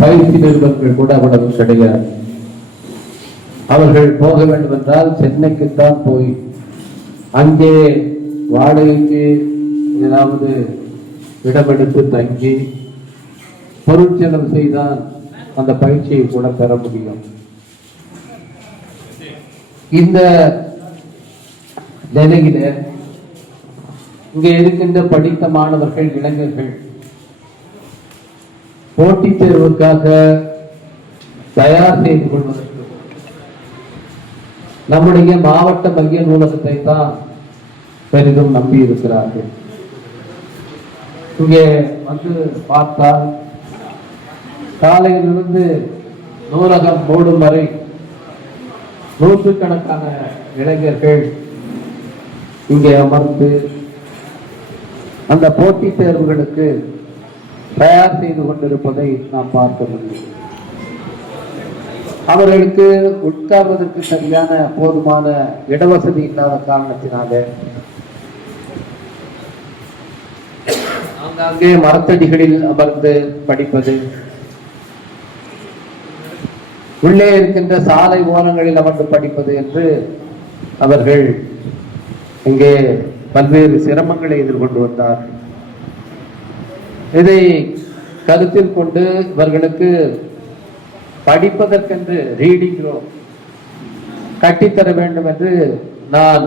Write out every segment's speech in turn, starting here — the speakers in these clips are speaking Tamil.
பயிற்சி நிறுவனங்கள் கூட அவ்வளவு கிடையாது. அவர்கள் போக வேண்டும் என்றால் சென்னைக்குத்தான் போய் அங்கே வாடகைக்கு ஏதாவது இடமெடுத்து தங்கி பொருட்செலவு செய்தால் அந்த பயிற்சியை கூட பெற முடியும். இந்த நிலையில இங்கே இருக்கின்ற படித்த மாணவர்கள் இளைஞர்கள் போட்டித் தேர்வுக்காக தயார் செய்து கொள்வதற்கு. நம்முடைய மாவட்ட மைய நூலகத்தை தான் பெரிதும் நம்பி இருக்கிறார்கள் இங்கே வந்து பார்த்தால் காலையிலிருந்து நூலகம் மூடும் வரை நூற்றுக்கணக்கான இளைஞர்கள் இங்கே அமர்ந்து அந்த போட்டித் தேர்வுகளுக்கு தயார் செய்து கொண்டிருப்பதை நாம் பார்க்க முடியும். அவர்களுக்கு உட்கார்வதற்கு சரியான போதுமான இடவசதி இல்லாத காரணத்தினால ஆங்காங்கே மரத்தடிகளில் அமர்ந்து படிப்பது உள்ளே இருக்கின்ற சாலை ஓரங்களில் அமர்ந்து படிப்பது என்று அவர்கள் இங்கே பல்வேறு சிரமங்களை எதிர்கொண்டு வந்தார் இதை கருத்தில் கொண்டு இவர்களுக்கு படிப்பதற்கென்று ரீடிங் ரூம் கட்டித்தர வேண்டும் என்று நான்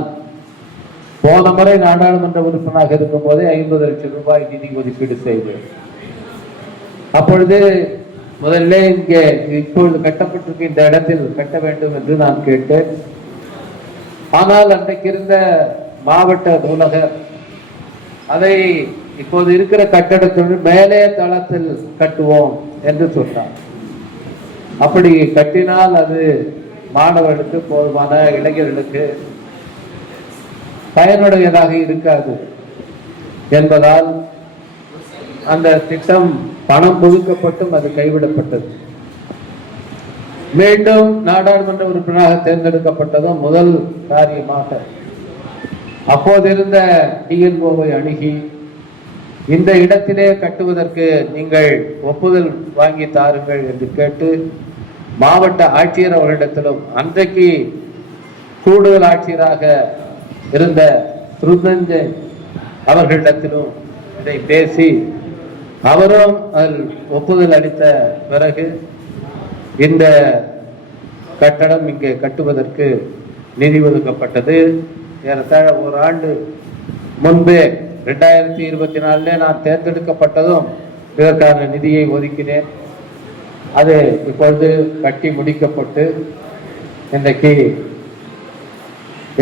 போன முறை நாடாளுமன்ற உறுப்பினராக இருக்கும் போதே ஐம்பது லட்சம் ரூபாய் நிதி ஒதுக்கீடு செய்தேன். அப்பொழுது முதல்ல இங்கே இப்பொழுது கட்டப்பட்டிருக்க இந்த இடத்தில் கட்ட வேண்டும் என்று நான் கேட்டேன். ஆனால் அன்றைக்கு இருந்த மாவட்ட நூலகர் அதை இப்போது இருக்கிற கட்டடத்தில் மேலே தளத்தில் கட்டுவோம் என்று சொன்னார். அப்படி கட்டினால் அது மாணவர்களுக்கு போதுமான இளைஞர்களுக்கு பயனுடையதாக இருக்காது என்பதால் அந்த திட்டம் பணம் ஒதுக்கப்பட்டும் அது கைவிடப்பட்டது. மீண்டும் நாடாளுமன்ற உறுப்பினராக தேர்ந்தெடுக்கப்பட்டதும் முதல் காரியமாக அப்போதிருந்த டிஎன்ஓவை அணுகி இந்த இடத்திலே கட்டுவதற்கு நீங்கள் ஒப்புதல் வாங்கி தாருங்கள் என்று கேட்டு மாவட்ட ஆட்சியர் அவர்களிடத்திலும் அன்றைக்கு கூடுதல் ஆட்சியராக இருந்த திருநஞ்சன் அவர்களிடத்திலும் இதை பேசி அவரும் அதில் ஒப்புதல் அளித்த பிறகு இந்த கட்டடம் இங்கே கட்டுவதற்கு நிதி ஒதுக்கப்பட்டது. ஏறத்தாழ ஒரு ஆண்டு முன்பே ரெண்டாயிரத்தி இருபத்தி நாலுல நான் தேர்ந்தெடுக்கப்பட்டதும் இதற்கான நிதியை ஒதுக்கினேன். அது இப்பொழுது கட்டி முடிக்கப்பட்டு இன்றைக்கு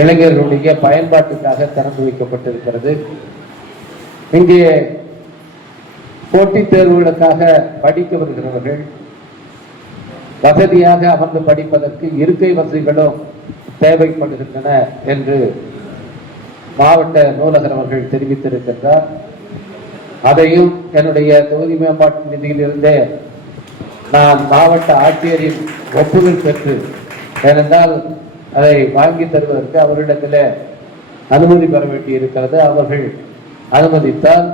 இளைஞர்களுடைய பயன்பாட்டுக்காக திறந்து வைக்கப்பட்டிருக்கிறது. இங்கே போட்டித் தேர்வுகளுக்காக படிக்க வருகிறவர்கள் வசதியாக அமர்ந்து படிப்பதற்கு இருக்கை வசதிகளும் தேவைப்படுகின்றன என்று மாவட்ட நூலகர் அவர்கள் தெரிவித்திருக்கின்றார். அதையும் என்னுடைய தொகுதி மேம்பாட்டு நிதியிலிருந்தே நான் மாவட்ட ஆட்சியரின் ஒப்புதல் பெற்று ஏனென்றால் அதை வாங்கி தருவதற்கு அவரிடத்தில் அனுமதி பெற வேண்டி இருக்கிறது அவர்கள் அனுமதித்தால்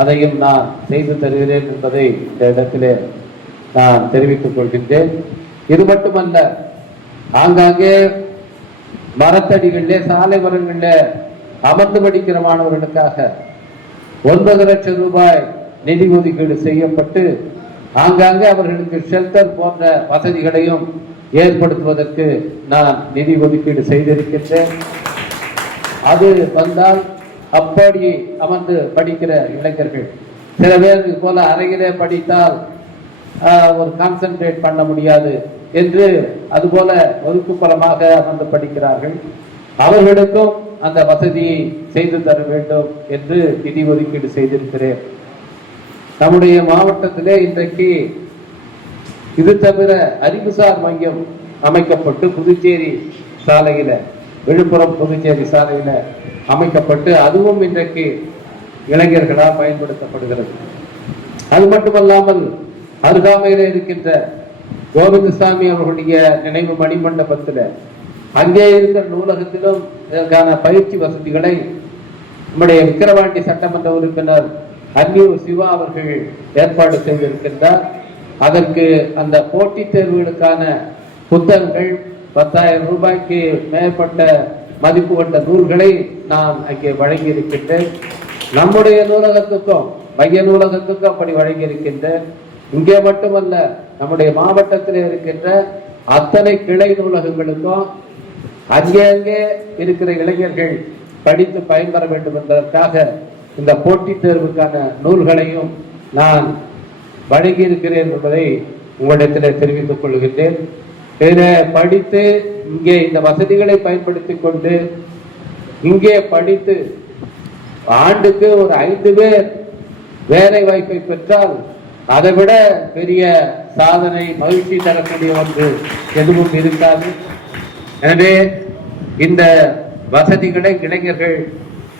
அதையும் நான் செய்து தருகிறேன் என்பதை இந்த இடத்திலே நான் தெரிவித்துக் கொள்கின்றேன். இது மட்டுமல்ல ஆங்காங்கே மரத்தடிகளிலே சாலை மரங்களில் அமர்ந்து படிக்கிற மாணவர்களுக்காக ஒன்பது லட்சம் ரூபாய் நிதி ஒதுக்கீடு செய்யப்பட்டு ஆங்காங்கே அவர்களுக்கு ஷெல்டர் போன்ற வசதிகளையும் ஏற்படுத்துவதற்கு நான் நிதி ஒதுக்கீடு செய்திருக்கின்றேன். அது வந்தால் அப்படி அமர்ந்து படிக்கிற இளைஞர்கள். சில பேர் இது போல அறையிலே படித்தால் ஒரு கான்சென்ட்ரேட் பண்ண முடியாது என்று அதுபோல ஒதுக்குப்பலமாக அமர்ந்து படிக்கிறார்கள். அவர்களுக்கும் அந்த வசதியை செய்து தர வேண்டும் என்று நிதி ஒதுக்கீடு செய்திருக்கிறேன். நம்முடைய மாவட்டத்திலே இன்றைக்கு இது தவிர அறிவுசார் மையம் அமைக்கப்பட்டு புதுச்சேரி சாலையில விழுப்புரம் புதுச்சேரி சாலையில அமைக்கப்பட்டு அதுவும் இன்றைக்கு இளைஞர்களால் பயன்படுத்தப்படுகிறது. அது மட்டுமல்லாமல் அருகாமையில இருக்கின்ற கோவிந்தசாமி அவர்களுடைய நினைவு மணிமண்டபத்தில் அங்கே இருக்கிற நூலகத்திலும் இதற்கான பயிற்சி வசதிகளை நம்முடைய விக்கிரவாண்டி சட்டமன்ற உறுப்பினர் அன்னியூர் சிவா அவர்கள் ஏற்பாடு செய்திருக்கின்றார். அதற்கு அந்த போட்டித் தேர்வுகளுக்கான புத்தகங்கள் பத்தாயிரம் ரூபாய்க்கு மேற்பட்ட மதிப்பு கொண்ட நூல்களை நான் அங்கே வழங்கி இருக்கின்றேன் நம்முடைய நூலகத்துக்கும் மைய நூலகத்துக்கும் அப்படி வழங்கி இருக்கின்றேன் இங்கே மட்டுமல்ல நம்முடைய மாவட்டத்தில் இருக்கின்ற அத்தனை கிளை நூலகங்களுக்கும் அங்கே அங்கே இருக்கிற இளைஞர்கள் படித்து பயன்பெற வேண்டும் என்பதற்காக இந்த போட்டித் தேர்வுக்கான நூல்களையும் நான் வழங்கி இருக்கிறேன் என்பதை உங்களிடத்தில் தெரிவித்துக் கொள்கின்றேன். இதை படித்து இங்கே இந்த வசதிகளை பயன்படுத்தி கொண்டு இங்கே படித்து ஆண்டுக்கு ஒரு ஐந்து பேர் வேலை வாய்ப்பை பெற்றால் அதை விட பெரிய சாதனை மகிழ்ச்சி தரக்கூடிய ஒன்று எதுவும் இருக்காது. எனவே இந்த வசதிகளை இளைஞர்கள்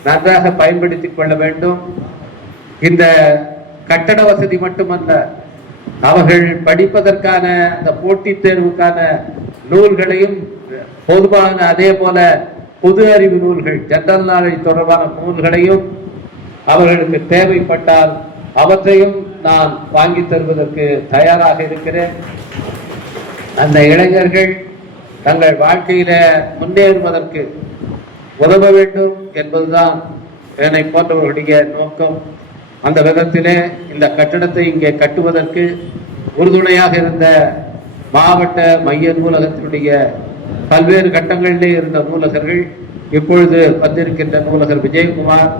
நன்றாக பயன்படுத்திக் கொள்ள வேண்டும். இந்த கட்டட வசதி மட்டுமல்ல அவர்கள் படிப்பதற்கான அந்த போட்டித் தேர்வுக்கான நூல்களையும் பொதுவான அதே போல பொது அறிவு நூல்கள் ஜென்ரல் நாலேஜ் தொடர்பான நூல்களையும் அவர்களுக்கு தேவைப்பட்டால் அவற்றையும் நான் வாங்கி தருவதற்கு தயாராக இருக்கிறேன். அந்த இளைஞர்கள் தங்கள் வாழ்க்கையில முன்னேறுவதற்கு உதவ வேண்டும் என்பதுதான் என்னை போன்றவர்களுடைய நோக்கம். அந்த விதத்திலே இந்த கட்டிடத்தை இங்கே கட்டுவதற்கு உறுதுணையாக இருந்த மாவட்ட மைய நூலகத்தினுடைய பல்வேறு கட்டங்களிலே இருந்த நூலகர்கள் இப்பொழுது வந்திருக்கின்ற நூலகர் விஜயகுமார்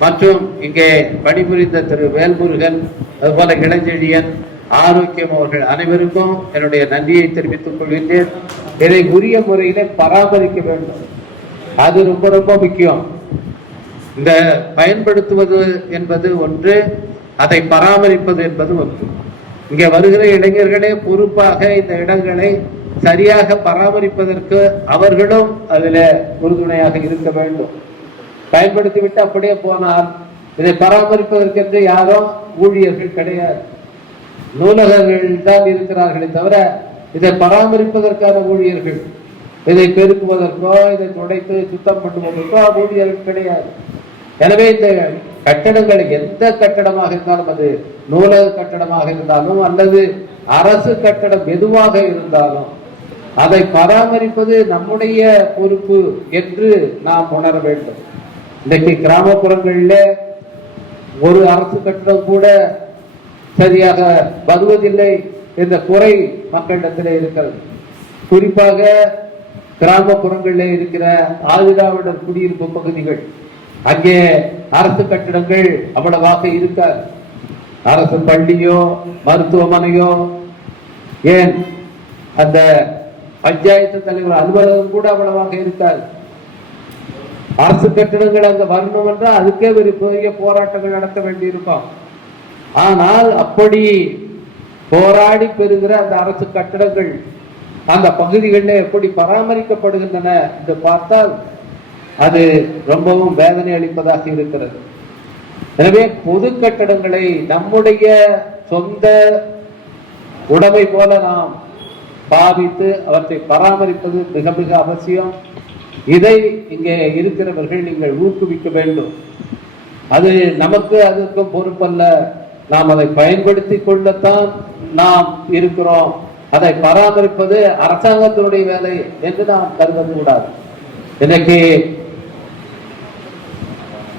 மற்றும் இங்கே பணிபுரிந்த திரு வேல்முருகன் அதுபோல இளஞ்செழியன் ஆரோக்கியம் அவர்கள் அனைவருக்கும் என்னுடைய நன்றியை தெரிவித்துக் கொள்கின்றேன். இதை உரிய முறையிலே பராமரிக்க வேண்டும். அது ரொம்ப ரொம்ப முக்கியம். இந்த பயன்படுத்துவது என்பது ஒன்று அதை பராமரிப்பது என்பது ஒன்று. இங்கே வருகிற இளைஞர்களே பொறுப்பாக இந்த இடங்களை சரியாக பராமரிப்பதற்கு அவர்களும் அதில் உறுதுணையாக இருக்க வேண்டும். பயன்படுத்திவிட்டு அப்படியே போனால் இதை பராமரிப்பதற்கென்று யாரும் ஊழியர்கள் கிடையாது. நூலகர்கள் தான் இருக்கிறார்களே தவிர இதை பராமரிப்பதற்கான ஊழியர்கள் இதை பெருக்குவதற்கோ இதை துடைத்து சுத்தம் பண்ணுவதற்கோ ஊழியர்கள் கிடையாது. எனவே இந்த கட்டடங்கள் எந்த கட்டடமாக இருந்தாலும் அது நூலக கட்டடமாக இருந்தாலும் அல்லது அரசு கட்டடம் எதுவாக இருந்தாலும் அதை பராமரிப்பது நம்முடைய பொறுப்பு என்று நாம் உணர வேண்டும். இன்றைக்கு கிராமப்புறங்களில் ஒரு அரசு கட்டடம் கூட சரியாக வருவதில்லை என்ற குறை மக்களிடத்தில் இருக்கிறது. குறிப்பாக கிராமப்புறங்களில் இருக்கிற ஆதிராவிடர் குடியிருப்பு பகுதிகள் அங்கே அரசு கட்டிடங்கள் அவ்வளவாக இருக்காது. அரசு பள்ளியோ மருத்துவமனையோ ஏன்? அந்த பஞ்சாயத்து தலைவர் அலுவலகம் கூட அவ்வளவாக இருக்காது. அரசு கட்டிடங்கள் அங்க வரணும் என்றால் அதுக்கே ஒரு பெரிய போராட்டங்கள் நடத்த வேண்டியிருக்கும். ஆனால் அப்படி போராடி பெறுகிற அந்த அரசு கட்டடங்கள் அந்த பகுதிகளில் எப்படி பராமரிக்கப்படுகின்றன என்று பார்த்தால் அது ரொம்பவும் வேதனை அளிப்பதாக இருக்கிறது. எனவே பொது கட்டடங்களை நம்முடைய சொந்த உடமை போல நாம் பாவித்து அவற்றை பராமரிப்பது மிக மிக அவசியம். இதை இங்கே இருக்கிறவர்கள் நீங்கள் ஊக்குவிக்க வேண்டும். அது நமக்கு அதற்கும் பொறுப்பல்ல. நாம் அதை பயன்படுத்தி கொள்ளத்தான் நாம் இருக்கிறோம். அதை பராமரிப்பது அரசாங்கத்தினுடைய வேலை என்று நாம் கருதக்கூடாது இன்னைக்கு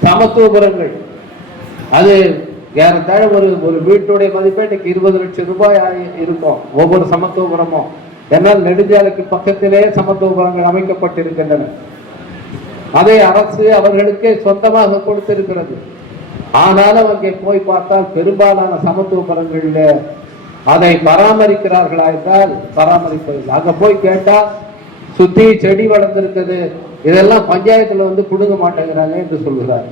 சமத்துவபுரங்கள் அது ஏறத்தாழ ஒரு ஒரு வீட்டுடைய மதிப்பே இன்னைக்கு இருபது லட்சம் ரூபாய் இருக்கும். ஒவ்வொரு சமத்துவபுரமும். ஏன்னால் நெடுஞ்சாலைக்கு பக்கத்திலே சமத்துவபுரங்கள் அமைக்கப்பட்டிருக்கின்றன. அதை அரசு அவர்களுக்கே சொந்தமாக கொடுத்திருக்கிறது. ஆனாலும் அங்கே போய் பார்த்தால் பெரும்பாலான சமத்துவ சமத்துவபுரங்களில் அதை பராமரிக்கிறார்களா என்றால் பராமரிப்பதில்லை. அங்க போய் கேட்டா சுத்தி செடி வளர்ந்துருக்குது. இதெல்லாம் பஞ்சாயத்துல வந்து புடுங்க மாட்டேங்கிறாங்க என்று சொல்கிறார்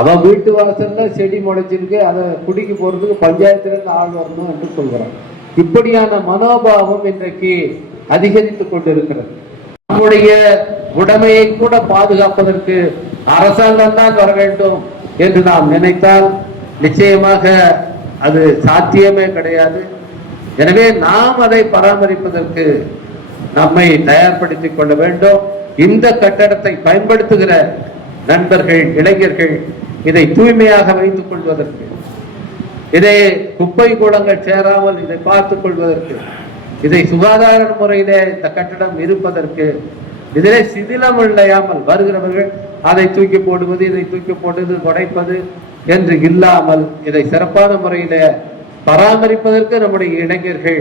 அவன் வீட்டு வாசல்ல செடி முளைச்சிருக்கு. அதை குடிக்க போறதுக்கு பஞ்சாயத்துல இருந்து ஆள் வரணும் என்று சொல்கிறான் இப்படியான மனோபாவம் இன்றைக்கு அதிகரித்துக் கொண்டிருக்கிறது. நம்முடைய உடமையை கூட பாதுகாப்பதற்கு அரசாங்கம் தான் வர வேண்டும். என்று நாம் நினைத்தால் நிச்சயமாக அது சாத்தியமே கிடையாது. எனவே நாம் அதை பராமரிப்பதற்கு நம்மை தயார்படுத்திக் கொள்ள வேண்டும். இந்த கட்டடத்தை பயன்படுத்துகிற நண்பர்கள் இளைஞர்கள் இதை தூய்மையாக வைத்துக் கொள்வதற்கு இதை குப்பை கூடங்கள் சேராமல் இதை பார்த்துக் கொள்வதற்கு இதை சுகாதார முறையிலே இந்த கட்டடம் இருப்பதற்கு இதிலே சிதிலம் இல்லையாமல் வருகிறவர்கள் அதை தூக்கி போடுவது இதை தூக்கி போடுவது உடைப்பது என்று இல்லாமல் இதை சிறப்பான முறையில பராமரிப்பதற்கு நம்முடைய இளைஞர்கள்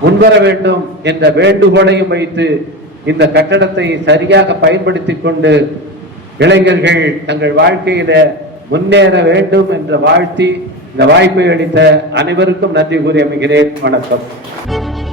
முன்வர வேண்டும் என்ற வேண்டுகோளையும் வைத்து இந்த கட்டடத்தை சரியாக பயன்படுத்திக் கொண்டு இளைஞர்கள் தங்கள் வாழ்க்கையில முன்னேற வேண்டும் என்று வாழ்த்தி இந்த வாய்ப்பை அளித்த அனைவருக்கும் நன்றி கூறி அமைகிறேன். வணக்கம்.